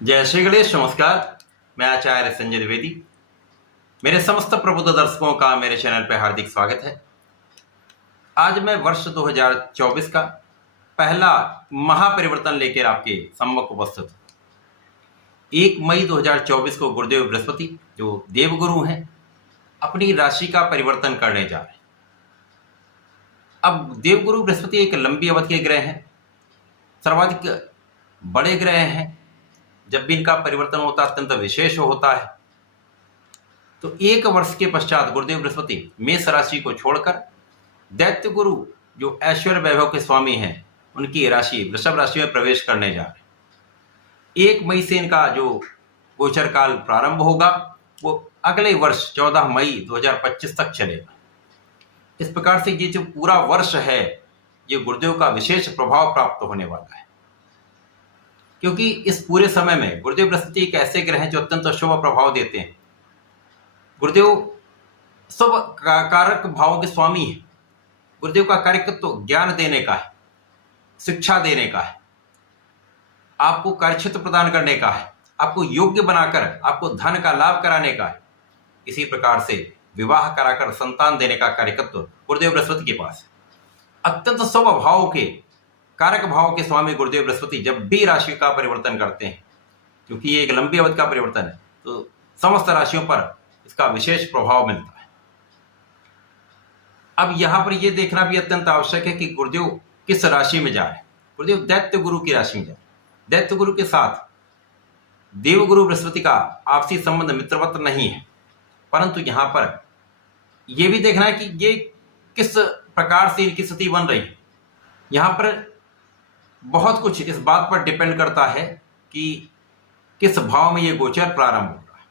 जय श्री गणेश। नमस्कार। मैं आचार्य संजय द्विवेदी। मेरे समस्त प्रबुद्ध दर्शकों का मेरे चैनल पर हार्दिक स्वागत है। आज मैं वर्ष 2024 का पहला महापरिवर्तन लेकर आपके सम्मुख उपस्थित हूं। 1 मई 2024 को गुरुदेव बृहस्पति जो देवगुरु हैं अपनी राशि का परिवर्तन करने जा रहे हैं। अब देवगुरु बृहस्पति एक लंबी अवधि के ग्रह हैं, सर्वाधिक बड़े ग्रह हैं। जब भी इनका परिवर्तन होता है अत्यंत विशेष होता है। तो 1 वर्ष के पश्चात गुरुदेव बृहस्पति मेष राशि को छोड़कर दैत्य गुरु जो ऐश्वर्य वैभव के स्वामी हैं उनकी राशि वृषभ राशि में प्रवेश करने जा रहे हैं। 1 मई से इनका जो गोचर काल प्रारंभ होगा वो अगले वर्ष 14 मई 2025 तक चलेगा। इस प्रकार से ये जो पूरा वर्ष है ये गुरुदेव का विशेष प्रभाव प्राप्त होने वाला है, क्योंकि इस पूरे समय में गुरुदेव बृहस्पति एक ऐसे ग्रह हैं जो अत्यंत शुभ प्रभाव देते हैं। गुरुदेव शुभ कारक भावों के स्वामी हैं। गुरुदेव का कार्यकर्तव तो ज्ञान देने का है, शिक्षा देने का है, आपको कार्यक्षेत्र प्रदान करने का है, आपको योग्य बनाकर आपको धन का लाभ कराने का है। इसी प्रकार से विवाह कराकर संतान देने का कार्यकर्तव गुरुदेव बृहस्पति के पास है। अत्यंत शुभ भावों के कारक भाव के स्वामी गुरुदेव बृहस्पति जब भी राशि का परिवर्तन करते हैं, क्योंकि ये एक लंबी अवधि का परिवर्तन है, तो समस्त राशियों पर इसका विशेष प्रभाव मिलता है। अब यहां पर यह देखना भी अत्यंत आवश्यक है कि गुरुदेव किस राशि में जा रहे हैं। गुरुदेव दैत्य गुरु की राशि में जा रहे हैं। दैत्य गुरु के साथ देवगुरु बृहस्पति का आपसी संबंध मित्रवत नहीं है, परंतु यहां पर यह भी देखना है कि ये किस प्रकार से इनकी स्थिति बन रही है। यहां पर बहुत कुछ इस बात पर डिपेंड करता है कि किस भाव में ये गोचर प्रारंभ हो रहा है।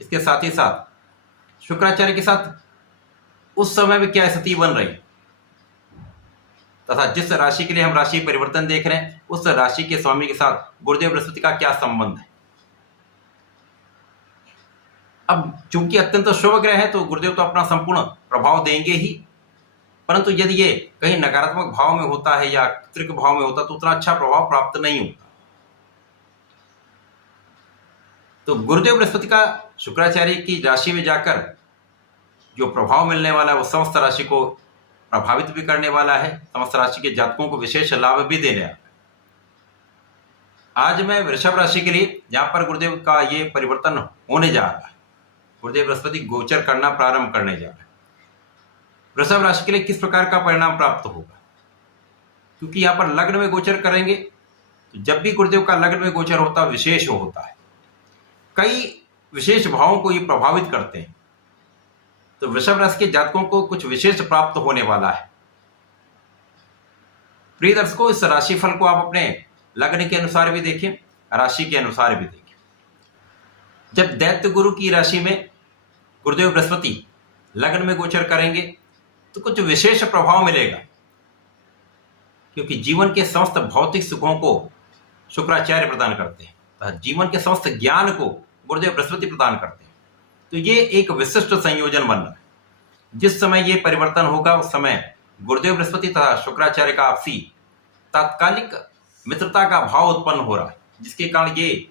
इसके साथ ही साथ शुक्राचार्य के साथ उस समय में क्या स्थिति बन रही है तथा जिस राशि के लिए हम राशि परिवर्तन देख रहे हैं उस राशि के स्वामी के साथ गुरुदेव बृहस्पति का क्या संबंध है। अब चूंकि अत्यंत शुभ ग्रह है तो गुरुदेव तो अपना संपूर्ण प्रभाव देंगे ही, परंतु यदि ये कहीं नकारात्मक भाव में होता है या त्रिक भाव में होता तो उतना अच्छा प्रभाव प्राप्त नहीं होता। तो गुरुदेव बृहस्पति का शुक्राचार्य की राशि में जाकर जो प्रभाव मिलने वाला है वो समस्त राशि को प्रभावित भी करने वाला है, समस्त राशि के जातकों को विशेष लाभ भी देने वाला है। आज मैं वृषभ राशि के लिए जहां पर गुरुदेव का ये परिवर्तन होने जा रहा है, गुरुदेव बृहस्पति गोचर करना प्रारंभ करने जा रहा है, वृषभ राशि के लिए किस प्रकार का परिणाम प्राप्त होगा। क्योंकि यहां पर लग्न में गोचर करेंगे तो जब भी गुरुदेव का लग्न में गोचर होता विशेष होता है, कई विशेष भावों को ये प्रभावित करते हैं। तो वृषभ राशि के जातकों को कुछ विशेष प्राप्त होने वाला है। प्रिय दर्शकों, इस राशिफल को आप अपने लग्न के अनुसार भी देखें, राशि के अनुसार भी देखें। जब दैत्य गुरु की राशि में गुरुदेव बृहस्पति लग्न में गोचर करेंगे तो कुछ विशेष प्रभाव मिलेगा, क्योंकि जीवन के समस्त भौतिक सुखों को शुक्राचार्य प्रदान करते हैं, जीवन के समस्त ज्ञान को गुरुदेव बृहस्पति प्रदान करते हैं। तो ये एक विशिष्ट संयोजन बन रहा है। जिस समय ये परिवर्तन होगा उस समय गुरुदेव बृहस्पति तथा शुक्राचार्य का आपसी तात्कालिक मित्रता का भाव उत्पन्न हो रहा है, जिसके कारण ये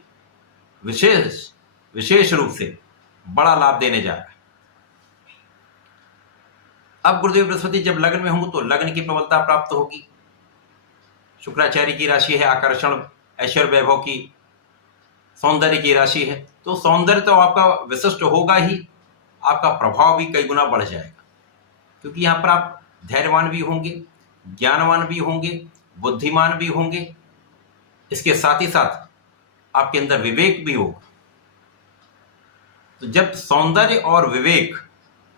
विशेष रूप से बड़ा लाभ देने जा रहा है। अब गुरुदेव बृहस्पति जब लग्न में होंगे तो लग्न की प्रबलता प्राप्त होगी। शुक्राचार्य की राशि है आकर्षण, ऐश्वर्य वैभव की, सौंदर्य की राशि है, तो सौंदर्य तो आपका विशिष्ट होगा ही, आपका प्रभाव भी कई गुना बढ़ जाएगा। क्योंकि यहाँ पर आप धैर्यवान भी होंगे, ज्ञानवान भी होंगे, बुद्धिमान भी होंगे, इसके साथ ही साथ आपके अंदर विवेक भी होगा। तो जब सौंदर्य और विवेक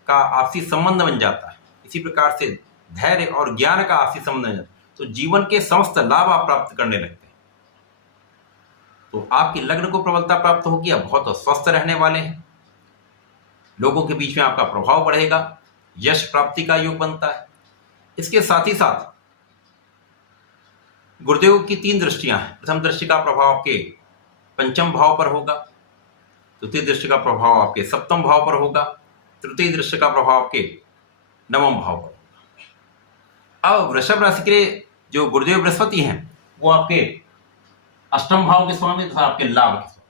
का आपसी संबंध बन जाता है, इसी प्रकार से धैर्य और ज्ञान का आपसी संबंध बन जाता है, तो जीवन के समस्त लाभ आप प्राप्त करने लगते हैं। तो आपकी लग्न को प्रबलता प्राप्त होगी, आप बहुत स्वस्थ रहने वाले हैं, लोगों के बीच में आपका प्रभाव बढ़ेगा, यश प्राप्ति का योग बनता है। इसके साथ ही साथ गुरुदेव की 3 दृष्टियां हैं। प्रथम दृष्टि का प्रभाव आपके पंचम भाव पर होगा, द्वितीय दृष्टि का प्रभाव आपके सप्तम भाव पर होगा, तृतीय दृष्टि का प्रभाव आपके नवम भाव पर होगा। अब वृषभ राशि के लिए जो गुरुदेव बृहस्पति हैं वो आपके अष्टम भाव के स्वामी तथा आपके लाभ के स्वामी।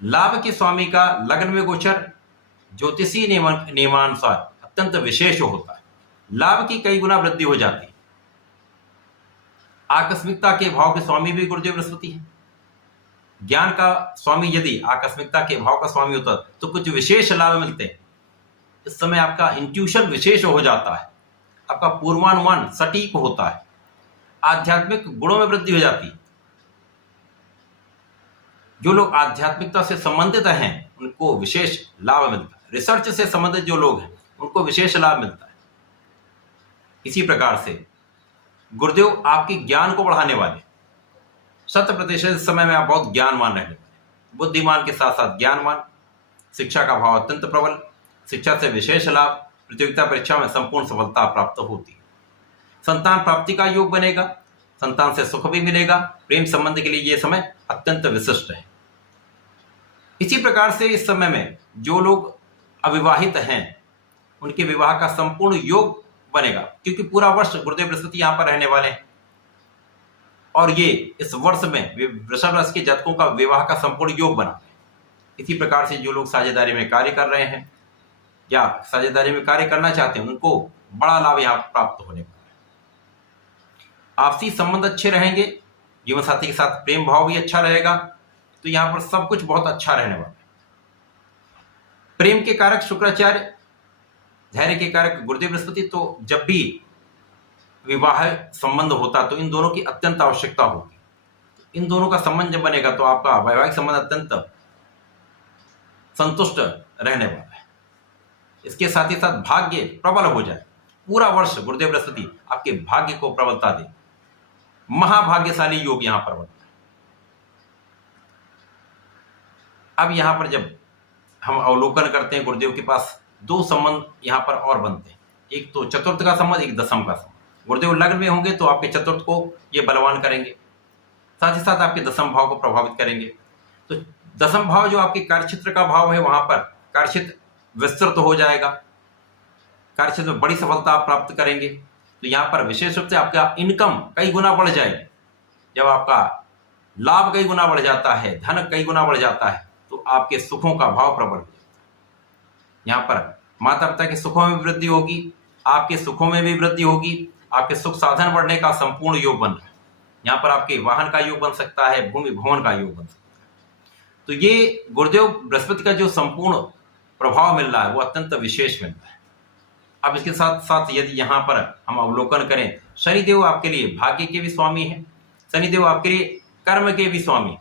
लाभ के स्वामी का लग्न में गोचर ज्योतिषीय नियमानुसार अत्यंत विशेष होता है। लाभ की कई गुना वृद्धि हो जाती है। आकस्मिकता के भाव के स्वामी भी गुरुदेव बृहस्पति है। ज्ञान का स्वामी यदि आकस्मिकता के भाव का स्वामी होता तो कुछ विशेष लाभ मिलते हैं। इस समय आपका इंट्यूशन विशेष हो जाता है, आपका पूर्वानुमान सटीक होता है, आध्यात्मिक गुणों में वृद्धि हो जाती है। जो लोग आध्यात्मिकता से संबंधित हैं उनको विशेष लाभ मिलता है। रिसर्च से संबंधित जो लोग हैं उनको विशेष लाभ मिलता है। इसी प्रकार से गुरुदेव आपके ज्ञान को बढ़ाने वाले, 100% समय में आप बहुत ज्ञानवान रहने वाले, बुद्धिमान के साथ साथ ज्ञानवान, शिक्षा का भाव अत्यंत प्रबल, शिक्षा से विशेष लाभ, प्रतियोगिता परीक्षा में संपूर्ण सफलता प्राप्त होती है। संतान प्राप्ति का योग बनेगा, संतान से सुख भी मिलेगा। प्रेम संबंध के लिए यह समय अत्यंत विशिष्ट है। इसी प्रकार से इस समय में जो लोग अविवाहित हैं उनके विवाह का संपूर्ण योग बनेगा, क्योंकि पूरा वर्ष गुरुदेव बृहस्पति यहां पर रहने वाले हैं और ये इस वर्ष में वृषभ राशि के जातकों का विवाह का संपूर्ण योग बना है। इसी प्रकार से जो लोग साझेदारी में कार्य कर रहे हैं या साझेदारी में कार्य करना चाहते हैं उनको बड़ा लाभ यहाँ प्राप्त होने वाला है। आपसी संबंध अच्छे रहेंगे, जीवन साथी के साथ प्रेम भाव भी अच्छा रहेगा, तो यहाँ पर सब कुछ बहुत अच्छा रहने वाला है। प्रेम के कारक शुक्राचार्य, धैर्य के कारक गुरुदेव बृहस्पति, तो जब भी विवाह संबंध होता तो इन दोनों की अत्यंत आवश्यकता होगी। इन दोनों का संबंध जब बनेगा तो आपका वैवाहिक संबंध अत्यंत संतुष्ट रहने वाला है। इसके साथ ही साथ भाग्य प्रबल हो जाए। पूरा वर्ष गुरुदेव बृहस्पति आपके भाग्य को प्रबलता दे। महाभाग्यशाली योग यहां पर बनता है। अब यहां पर जब हम अवलोकन करते हैं, गुरुदेव के पास दो संबंध यहां पर और बनते हैं। एक तो चतुर्थ का संबंध, एक दशम का संबंध। गुरुदेव लग्न में होंगे तो आपके चतुर्थ को ये बलवान करेंगे, साथ ही साथ आपके दशम भाव को प्रभावित करेंगे। तो दशम भाव जो आपके कार्यक्षेत्र का भाव है, वहां पर कार्यक्षेत्र विस्तृत हो जाएगा, कार्यक्षेत्र में बड़ी सफलता आप प्राप्त करेंगे। तो यहाँ पर विशेष रूप से आपका इनकम कई गुना बढ़ जाएगी। जब आपका लाभ कई गुना बढ़ जाता है, धन कई गुना बढ़ जाता है, तो आपके सुखों का भाव प्रबल हो जाता है। यहाँ पर माता पिता के सुखों में वृद्धि होगी, आपके सुखों में भी वृद्धि होगी, आपके सुख साधन बढ़ने का संपूर्ण योग बन रहा है। यहाँ पर आपके वाहन का योग बन सकता है, भूमि भवन का योग बन सकता है। तो ये गुरुदेव बृहस्पति का जो संपूर्ण प्रभाव मिल रहा है वो अत्यंत विशेष मिल रहा है। अब इसके साथ साथ यदि यहाँ पर हम अवलोकन करें, शनिदेव आपके लिए भाग्य के भी स्वामी है, शनिदेव आपके लिए कर्म के भी स्वामी।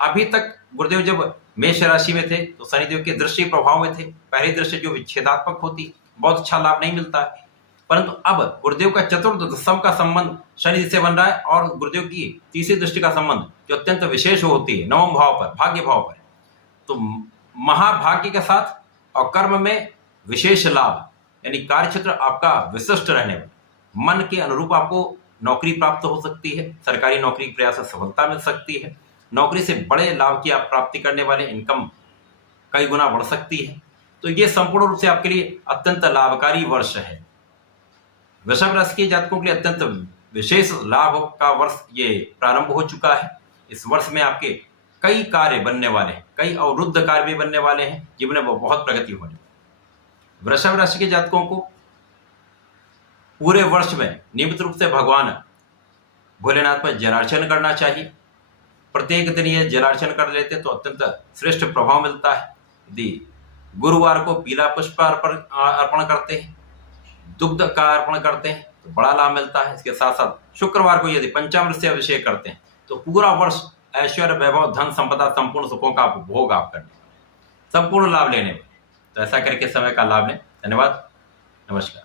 अभी तक गुरुदेव जब मेष राशि में थे तो शनिदेव के दृष्टि प्रभाव में थे। पहली दृष्टि जो विच्छेदात्मक होती, बहुत अच्छा लाभ नहीं मिलता है, परंतु अब गुरुदेव का चतुर्थ दशम का संबंध शनि से बन रहा है और गुरुदेव की तीसरी दृष्टि का संबंध जो अत्यंत विशेष होती है नवम भाव पर, भाग्य भाव पर, तो महाभाग्य के साथ और कर्म में विशेष लाभ, यानी कार्यक्षेत्र आपका विशिष्ट रहने वाला, मन के अनुरूप आपको नौकरी प्राप्त हो सकती है, सरकारी नौकरी के प्रयास से सफलता मिल सकती है, नौकरी से बड़े लाभ की आप प्राप्ति करने वाले, इनकम कई गुना बढ़ सकती है। तो ये संपूर्ण रूप से आपके लिए अत्यंत लाभकारी वर्ष है। वृषभ राशि के जातकों के लिए अत्यंत विशेष लाभ का वर्ष ये प्रारंभ हो चुका है। इस वर्ष में आपके कई कार्य बनने वाले हैं, कई अवरुद्ध कार्य भी बनने वाले हैं, जीवन में बहुत प्रगति होने वाली है। वृषभ राशि के जातकों को पूरे वर्ष में नियमित रूप से भगवान भोलेनाथ पर जलार्चन करना चाहिए। प्रत्येक दिन ये जलार्चन कर लेते तो अत्यंत श्रेष्ठ प्रभाव मिलता है। यदि गुरुवार को पीला पुष्प अर्पण करते हैं, दुग्ध का अर्पण करते हैं तो बड़ा लाभ मिलता है। इसके साथ साथ शुक्रवार को यदि पंचामृत से अभिषेक करते हैं तो पूरा वर्ष ऐश्वर्य, वैभव, धन संपदा, संपूर्ण सुखों का उपभोग आप करने वाले, संपूर्ण लाभ लेने वाले। तो ऐसा करके समय का लाभ लें। धन्यवाद, नमस्कार।